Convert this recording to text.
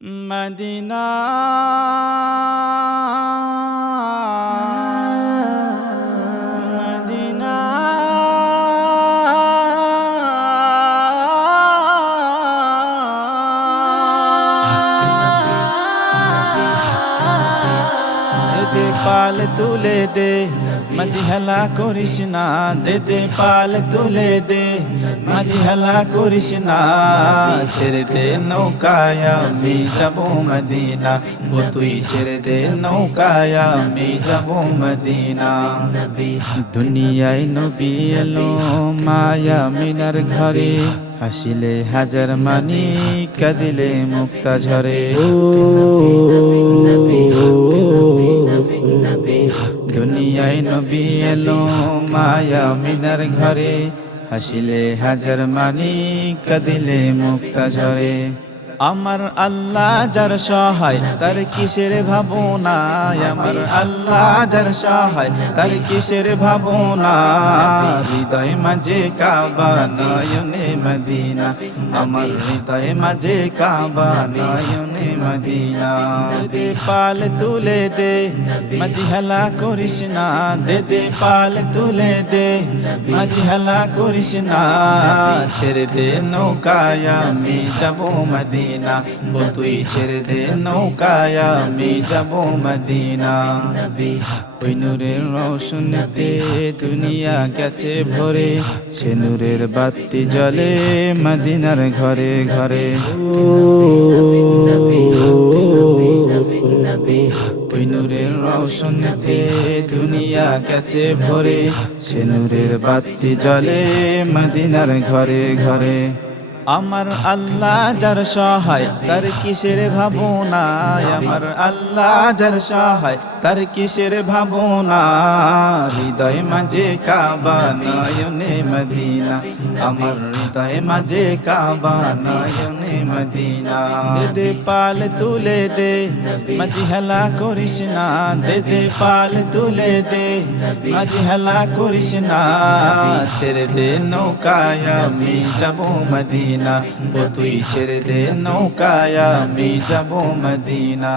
Medina Medina দে পাল তুলে দে মাঝি হেলা করিস না, দে পাল তুলে দে মাঝি হেলা করিস না। ছেড়ে দে নৌকায় আমি যাব মদিনা, ও তুই ছেড়ে দে নৌকায় আমি যাব মদিনা। দুনিয়ায় নবী এলো মায়া মিনার ঘরে, হাসিলে হাজার মানি কাঁদিলে মুক্তা ঝরে। দুনিয়ায় নবী এলো মায়া মিনার ঘরে, হাসিলে হাজার মানি কাঁদিলে মুক্তা ঝরে। আমার আল্লাহ যার সহায় তার কিসের ভাবনা, আমার আল্লাহ যার সহায় তার কিসের ভাবনা। হৃদয় মাঝে কাবা নয়নে মদিনা, আমার হৃদয় মাঝে কাবা নয়নে মদিনা। দে পাল তুলে দে মাঝি হেলা করিস না, দে পাল তুলে দে মাঝি হেলা করিস না। ছেড়ে দে নৌকায় আমি যাব মদিনা, ও তুই ছেড়ে দে নৌকায় আমি যাব মদিনা। ওই নূরের রৌশনীতে দুনিয়া গেছে ভরে, সে নূরের বাতি জ্বলে মদিনার ঘরে ঘরে। ওই নূরের রৌশনীতে দুনিয়া গেছে ভরে, সে নূরের বাতি জ্বলে মদিনার ঘরে ঘরে। আমার আল্লাহ যার সহায় তার কিসের ভাবনা, আমার আল্লাহ যার সহায় তার কিসের ভাবনা। হৃদয় মাঝে কাবা নয়নে মদিনা, আমার হৃদয় মাঝে কাবা নয়নে মদিনা। দে পাল তুলে দে মাঝি হেলা করিস না, দে পাল তুলে দে মাঝি হেলা করিস না। ছেড়ে দে নৌকায় আমি যাব মদিনা, ও তুই ছেড়ে দে নৌকায় আমি যাব মদিনা।